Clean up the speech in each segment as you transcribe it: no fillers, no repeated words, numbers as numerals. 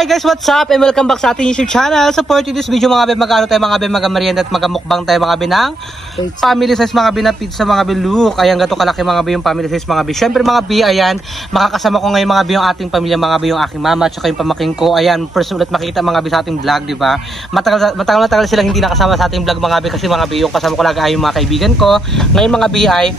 Hi guys, what's up? And welcome back sa ating YouTube channel. Support you this video mga be, mag-ano tayo mga be, mag-merienda at mag-mukbang tayo mga be ng family size mga be na pizza mga be. Look, ayan gato kalaki mga be yung family size mga be. Syempre mga be, ayan, makakasama ko ngayon mga be yung ating pamilya mga be, yung aking mama at saka yung pamaking ko. Ayan, first ulit makita mga be sa ating vlog, di ba? Matagal silang hindi nakasama sa ating vlog mga be kasi mga be, yung kasama ko lagi ay yung mga kaibigan ko. Ngayon mga be ay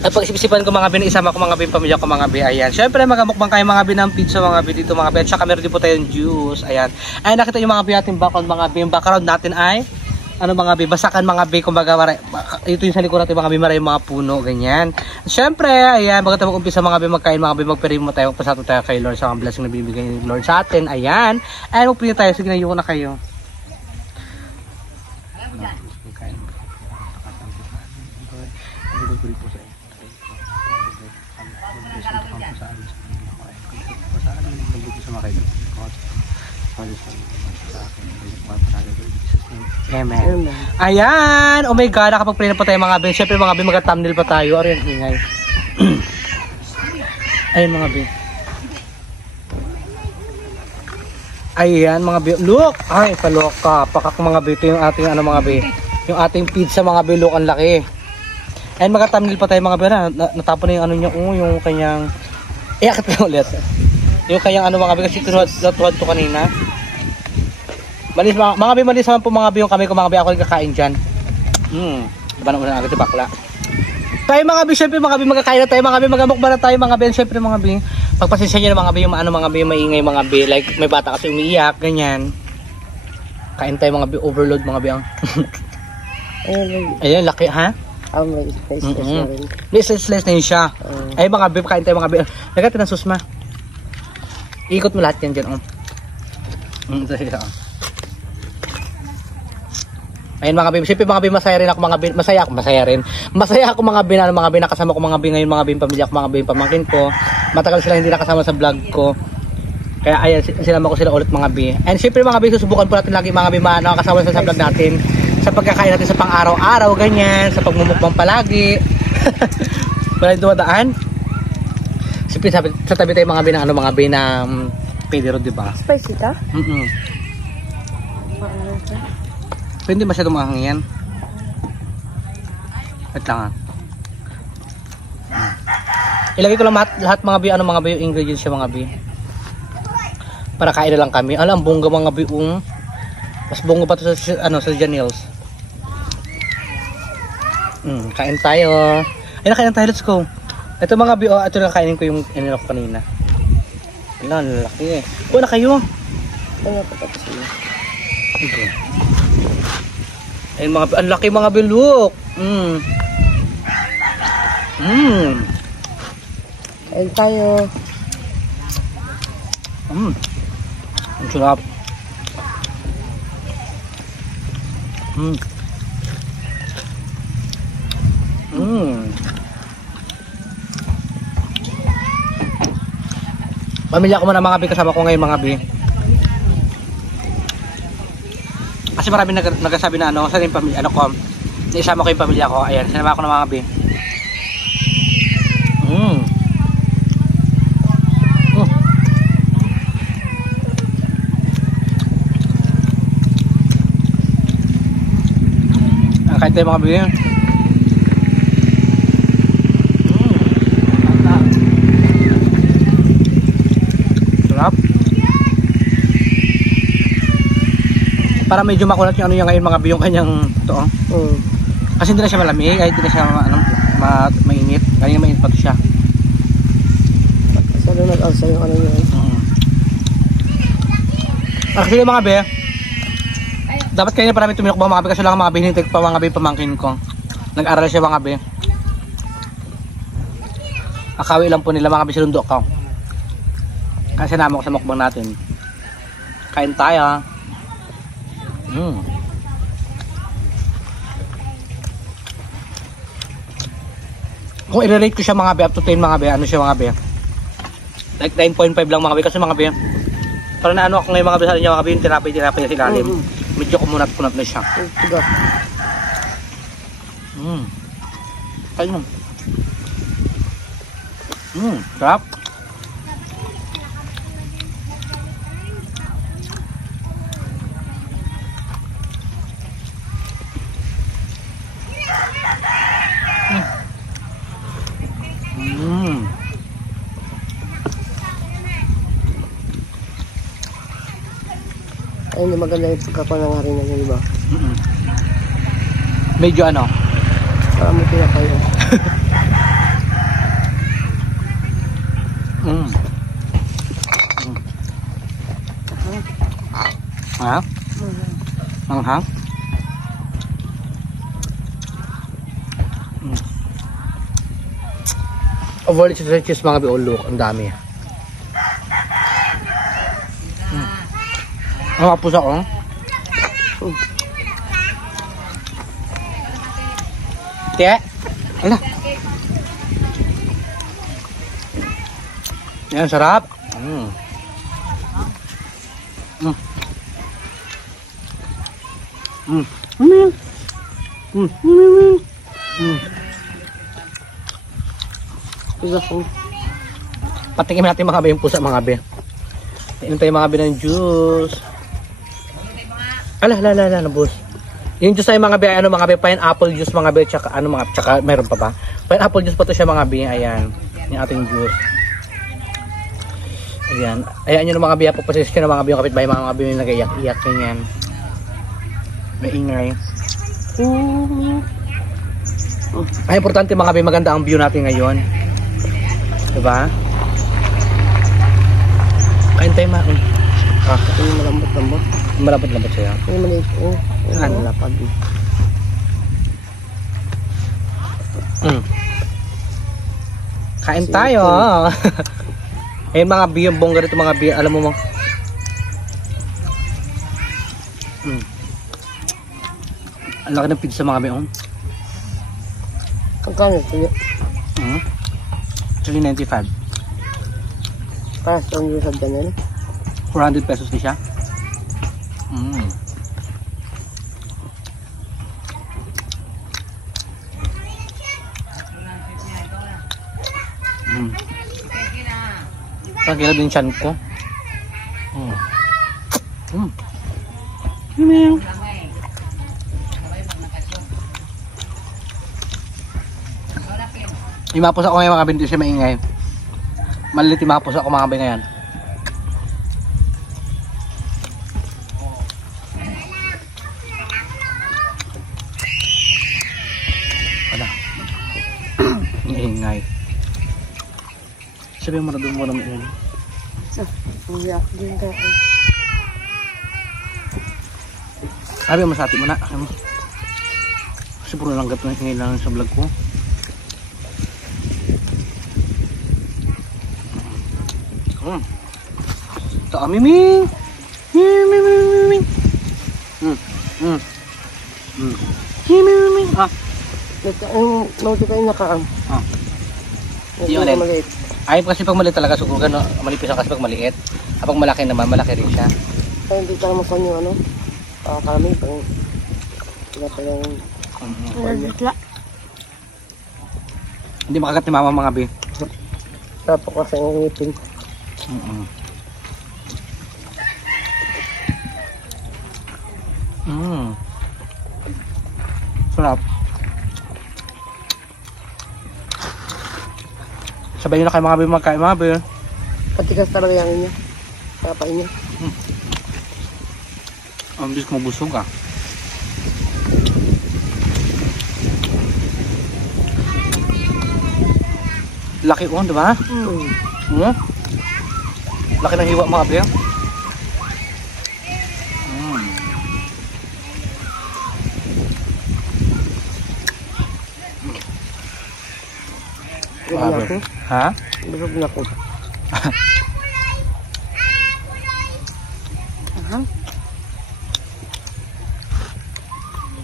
pag-isipan ko mga bin, isama ko mga bin, pamilya ko mga bin, ayan. Syempre magamukbang kayo mga bin ng pizza mga bin dito mga bin. At saka meron din po tayong juice, ayan. Ay nakita yung mga bin natin background mga bin. Background natin ay, ano mga bin, basakan mga bin, kumbaga, ito yung sa likod natin mga bin, maraming mga puno, ganyan. Syempre, ayan, bago tayo mag-umpisa mga bin, magkain mga bin, magpirimo tayo, pasato tayo kay Lord sa mga blessing na bibigay ni Lord sa atin, ayan. Ayan, magpili tayo, sige na, yuko na kayo. Amen. Ayan! Oh my God, nakapag-play na po tayo mga bin. Siyempre mga bin, mag-thumbnail pa tayo. Ayan, ingay. Ayan mga bin. Ayan mga bin. Look! Ay, paloka. Pakak mga bin. Ito yung ating ano mga bin. Yung ating pizza mga bin. Look, ang laki. Ayan, mag-thumbnail pa tayo mga bin. Natapon na yung ano niya. Yung kanyang... Iakit ka ulit. Yung kanyang ano mga bin. Kasi tunuhad to kanina. Malis mga bi, malis naman po mga bi yung kami ko mga bi, ako yung kakain dyan. Diba na una agad yung bakla. Tayo mga bi, syempre mga bi, magkakain na tayo mga bi, magamukba na tayo mga bi, syempre mga bi. Pagpasensya nyo na mga bi, yung ano mga bi, maingay mga bi, like may bata kasi umiiyak, ganyan. Kain tayo mga bi, overload mga bi ang. Ayun, laki ha? May slice na rin. May slice na yun siya. Ay mga bi, kain tayo mga bi. Nagkati ng susma. Ikot mo lahat yan dyan. Ayun mga bin, siyempre mga bin, masaya rin ako mga bin, masaya ako mga bin, ano, mga bin, nakasama ko mga bin ngayon mga bin, pamilya ko mga bin, pamangkin ko. Matagal sila hindi nakasama sa vlog ko. Kaya ayan, sinama ko sila ulit mga bin. And siyempre mga bin, susubukan po natin lagi mga bin, nakasama sila sa vlog natin. Sa pagkakain natin sa pang araw-araw, ganyan, sa pagmumukbang palagi. Wala yung dumadaan. Siyempre sa tabi tayo mga bin, ano mga bin, Pedro, diba? Spicy ka? Hindi masyadong mahangin yan. Wait lang ha. Ilagay ko lang lahat mga bi, ano mga bi, yung ingredients siya mga bi. Para kain na lang kami. Alam, bongga mga bi, mas bongga pa to sa, ano, sa Janils. Kain tayo. Ay, kain tayo, let's go. Ito mga bi, ito na kainin ko yung inino ko kanina. Wala, lalaki eh. Na kayo. Ano pa tapos yun? Okay. Ayun mga, ang laki mga biluk. Kain tayo. Ang sarap. Pamilya ko muna mga bi, kasama ko ngayon mga bi. Kasi marami nagsasabi na ano, saan yung pamilya, ano ko, isama ko yung pamilya ko, ayan, sinama ko ng mga bi. Kahit tayo mga bi. Sarap. Para medyo makulat yung ano yung ngayon mga bi, yung kanyang ito. Kasi hindi na siya malamig, ay hindi na siya mainit. Kaya mainit pa ito siya. Saan na nag-alsa yung ano yun? Actually mga bi, dapat kanina pa namin tuminok mga bi, kasi lang mga bi, hinintay ko pa mga bi pamangkin ko. Nag-aral siya mga bi. Akawi lang po nila mga bi, sinundo ko. Kasi naman ko sa mukbang natin. Kain tayo. Kung i-rate ko siya mga be, up to 10 mga be, ano siya mga be, like 9.5 lang mga be, kasi mga be, parang na ano ako ngayon mga be, sa inyo mga be, yung tinapay na silalim, medyo kumunat na siya. Kain mo. Sarap. Ay, hindi maganda yung pagkakunangarin na yun, di ba? Medyo ano? Parang may pinakayo. Ha? Manghang? Overly stretches mga biolok. Ang dami. Ang kapos ako. Tiye? Ala. Yan, sarap. Pusa ko. Patikim natin mga be yung pusa mga be. Tingnan tayo mga be ng juice. Ala, boss. Yung juice ay mga be, ano mga be, pineapple juice mga be, tsaka ano mga, tsaka meron pa ba? Pineapple juice pa to siya mga be, ayan. Yung ating juice. Ayan. Ayan yun mga be, pagpasisya ng mga be, yung kapitbahay mga be, yung nag-iyak-iyak ganyan. May ingay. Ay, importante mga be, maganda ang view natin ngayon. Diba? Kain tayo ma. Ito yung malambot-lambot. Malapot-lapot sa'yo. Ito yung maliit. Ano? Lapad. Kain tayo. Ayun mga bi, yung bongga rito mga bi. Alam mo mo. Ang laki ng pizza mga bi. Ang kano ito? 395. Para sa yung sa ganyan. 400 pesos din siya. Pagkila din chan ko. Imapos ako ngayon mga binti siya maingay. Malilit imapos ako mga bin ngayon. Wala. Ingay. Sabi mo na doon mo na maingay. Iyak din ka. Sabi mo sa atin mo na. Kasi puro lang gato ngayon lang sa vlog ko. Ito miming. Miming. Miming. Nauti kayo nakaam. Yung maliit. Ay kasi pag maliit talaga siguro gano, manipis kasi pag maliit. Kapag malaki naman, malaki rin siya. Kaya hindi ka naman kung yung ano. Kami pang pinapayang hindi makagat ni mama mga bi. tapos kasi ang ngipin. Sarap. Sabay nyo na kayo mga bi magkain mga bi. Patigas talaga yung niya. Papain niya. Ang bis mo busog ka. Laki on, di ba? Laki ng hiwa mga bi. Ha? Busog na ako.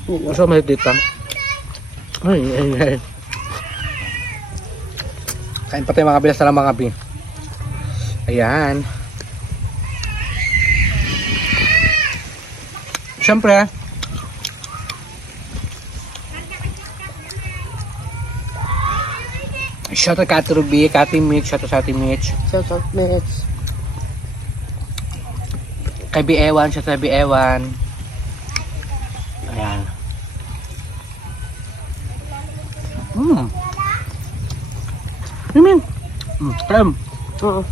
Gusto mo dito? Ay. Kain pa tayo mga bilas na lang mga bi. Ayan. Siyempre. Shout out Kati Ruby, Kati Mitch, shout out sa Ate Mitch. Shout out Mitch. Kay B1, shout out B1. Ayan. Krem. Oo.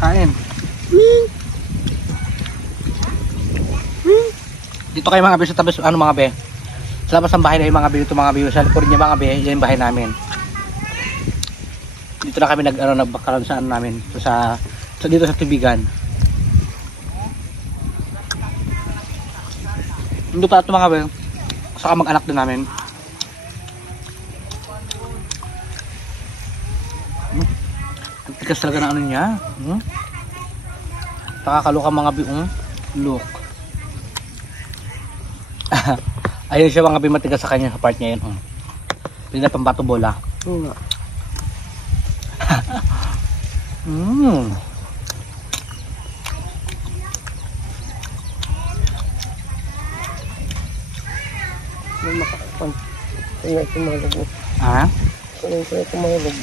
Kain. Dito kayo mga be, sa tabas, ano mga be? Sa labas ng bahay na yung mga be, dito mga be, sa likod niya mga be, yan yung bahay namin. Dito na kami nagbakaroon sa ano namin, sa dito sa tubigan. Dito pa ito mga be, saka mag-anak din namin. Ang tigas talaga na ano niya. Nakakaloka mga be, look. Ayun siya mga be, matigas sa kanya sa part niya yun. Pwede na pambato bola. Makakapan. Kaya ito mga lubog. Ha? Kaya ito mga lubog.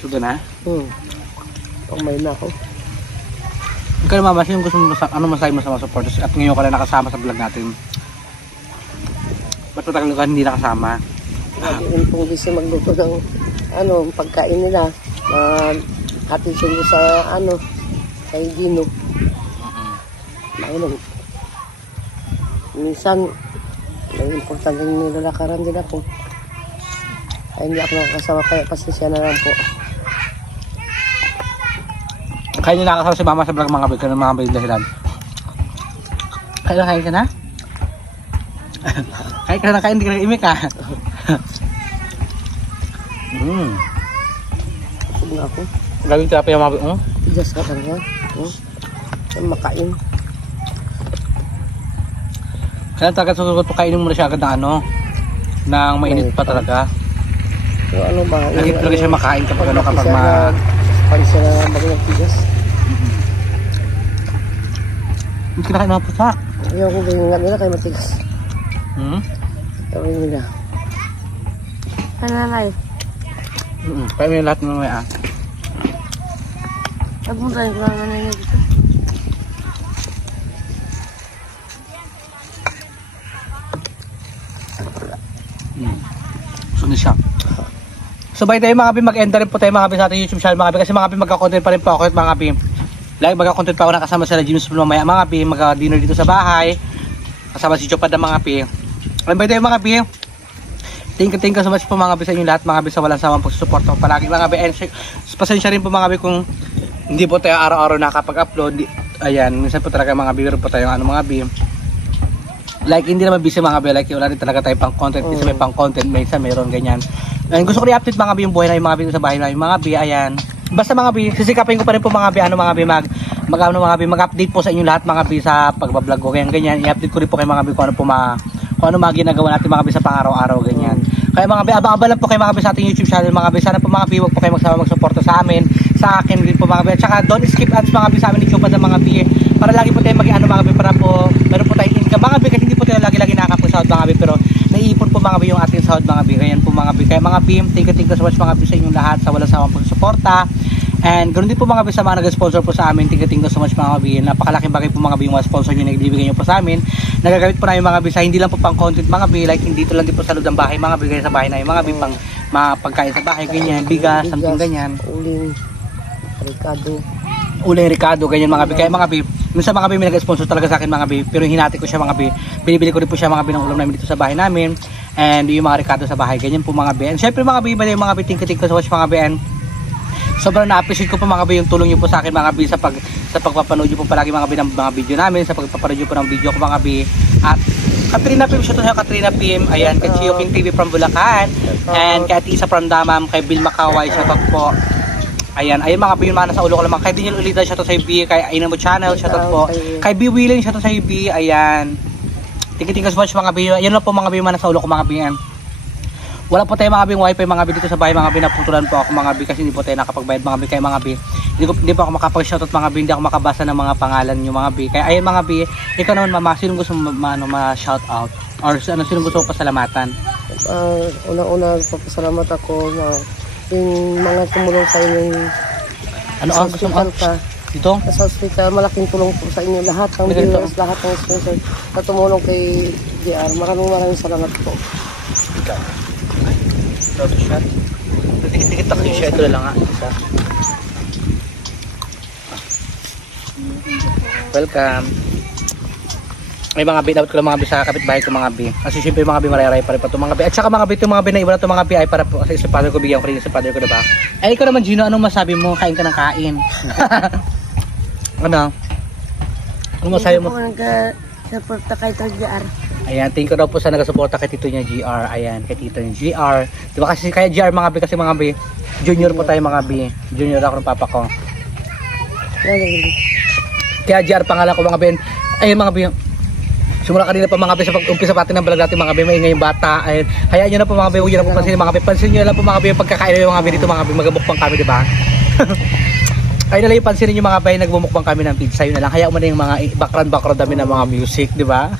Suga na? May na ako. Ikaw naman, mas yung gusto mo, ano masahe mo sa mga supporters at ngayon ka lang nakasama sa vlog natin? Ba't matagal ka hindi nakasama? Yung pong gusto magluto ng pagkain nila. Hatid sila sa kay Gino. Minsan, may importante yung nilalakaran din ako. Ay, hindi ako nakakasama, kaya pasensya na lang po. Kaya nyo nakasama si mama sa vlog mga bigyan ng mga bigyan dahilan. Kain ka na? Kain ka na, hindi ka nag-imik ha? Busog na ako. Gawin ka pa yung mga bigyan. Tigas ka talaga. Makain. Kaya talaga susunod kainin mo na siya agad ng nang mainit pa talaga. So, ano ba? Lagi talaga siya makain kapag kapag pansa na bagay tigas. Hindi kinakain mga pusa. Ayaw ko ganyan nga nila kayo matigas. Tawin nila. Pananay. Kaya mo yung lahat ng mga Huwag mo tayo kung ano na dito. Sunod siya. So by tayo mga bi, mag-end rin po tayo mga bi sa ating YouTube channel mga bi, kasi mga bi magka-content pa rin po ako at mga bi. Like magka-content pa ako nakasama sila James po mamaya mga bi, magka-dinner dito sa bahay. Kasama si Jopad ng mga bi. And by tayo mga bi, thank you so much po mga bi sa inyo lahat mga bi sa walang sawang pagsusuporta ko palagi mga bi. And pasensya rin po mga bi kung hindi po tayo araw-araw nakapag-upload. Ayan, minsan po talaga mga bi, meron po tayo mga bi. Like hindi naman busy mga bi, like wala rin talaga tayo pang content, kasi may pang content, may isa meron ganyan. And gusto ko i-update mga bi yung buhay na yung mga bi sa bahay na yung mga bi, ayan. Basta mga bi, sisikapin ko pa rin po mga bi, mga bi mag-update po sa inyo lahat mga bi sa pagbablog ko, ganyan. I-update ko rin po kay mga bi kung ano mga ginagawa natin mga bi sa pang-araw-araw ganyan. Kaya mga bi, abang-abang lang po kayo mga bi sa ating YouTube channel mga bi. Sana po mga bi, wag po kayo magsama magsuporta sa amin, sa akin rin po mga bi. At saka don't skip ads mga bi sa amin ni Jopad ng mga bi. Para lagi po tayo mga bi, para po meron po tayong income mga bi, kasi hindi po tayo lagi-lagi nakakapag-sahod mga bi, pero naiipon po mga bi yung ating sahod mga bi. Ganyan po mga bi. Kaya mga bi, thank you so much mga bi sa inyong lahat sa walang sawang pagsuporta. And ganoon din po mga bi sa mga nag-sponsor po sa amin, thank you so much mga bi. Napakalaking bagay po mga bi yung mga sponsor nyo na ibibigay nyo po sa amin. Nagagamit po namin mga bi sa hindi lang po pang content mga bi, like hindi to lang din po sa loob ng bahay mga bi, ganyan sa bahay na yung mga bi, pang pagkain sa bahay ganyan, bigas, something ganyan. Uling Ricardo, ganyan mga bi. Kaya mga bi, minsan mga bi may nag-sponsor talaga sa akin mga bi, pero hinati ko siya mga bi. Binibili ko rin po siya mga bi ng ulam namin dito sa bahay namin. And yung mga Ricardo sa bahay, ganyan po mga bi. And syempre mga bi, yung mga bi, thank you so much mga bi. And sobrang na-appreciate ko po mga bi yung tulong niyo po sa akin mga bi sa pagpapanood niyo po palagi mga bi ng mga video namin, sa pagpapanood niyo po ng video ko mga bi. At Katrina Pim, shout out sa Katrina Pim, ayan, kay Chio King TV from Bulacan, and kay Ati Isa from Damam, kay Bill Makaway, shout out po. Ayan, ayun mga bi, yung mga nasa ulo ko lamang, kay Daniel Ulida, shout out sa B, kay Ainamo Channel, shout out po. Kay B Willing, shout out sa B, ayan. Thank you so much mga bi. Ayun lang po mga bi, yung mga nasa ulo ko mga bi. Wala po tayo mga bi wifi mga bi dito sa bahay mga bi, naputulan po ako mga bi kasi hindi po tayo nakapagbayad mga bi. Kaya mga bi, hindi po ako makapag-shoutout mga bi, hindi ako makabasa ng mga pangalan niyo mga bi. Kaya ayun mga bi, ikaw naman mama, sino gusto mo ma-shoutout? Or sino gusto mo pasalamatan? Una-una papasalamat ako na yung mga tumulong sa inyong Ano sa ang gusto mo? hospital ka. Dito? Sa hospital, malaking tulong po sa inyo lahat ng Ganito. viewers, lahat ng sponsor na tumulong kay JR. Maraming salamat po. Love shot. Dikit-dikit ako yung shot. Ito lang nga. Isa. Welcome. May mga bi, dapat ko lang mga bi sa kapitbahay ko mga bi. Kasi syempre mga bi marayaray pa rin pa ito mga bi. At saka mga bi, itong mga bi na iba na itong mga bi ay para po kasi sa father ko, bigyan ko rin sa father ko, diba? Ay ikaw naman Gino, anong masabi mo? Kain ka ng kain. Ano? Anong masabi mo? Hindi po nag-support kay JR. Ayan, thank you daw po sa nagasuporta kay tito niya GR. Ayan, kay tito niya GR. Diba kasi kaya GR mga bi, kasi mga bi, junior po tayo mga bi. Junior ako ng papa ko. Kaya GR pangalan ko mga bi. Ayun mga bi, simula kanina pa mga bi sa pag-umpisa pa natin ng vlog natin mga bi, maingay yung bata. Ayun, hayaan nyo na po mga bi, huwag nyo na po pansin mga bi. Pansin nyo lang po mga bi yung pagkakain yung mga bi dito mga bi, magmukbang kami, diba? Ayun na lang yung pansinin yung mga bi, nagbumukbang kami ng pizza. Yun na lang, hayaan mo na yung mga background namin ng mga music, diba?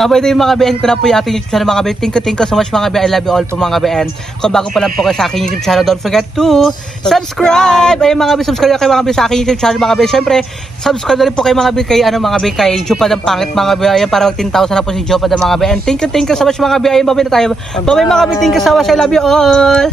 Ito yung mga BN ko na po yung ating YouTube channel mga BN. Thank you so much mga BN. I love you all po mga BN. Kung bago pa lang po kayo sa aking YouTube channel, don't forget to subscribe. Ayun mga BN, subscribe kayo mga BN sa aking YouTube channel mga BN. Siyempre, subscribe na rin po kayo mga BN kay, mga BN, kay Jupad ang pangit mga BN. Ayun, para 10,000 na po si Jupad ang mga BN. Thank you so much mga BN. Ayun, babay na tayo. Babay mga BN, thank you so much. I love you all.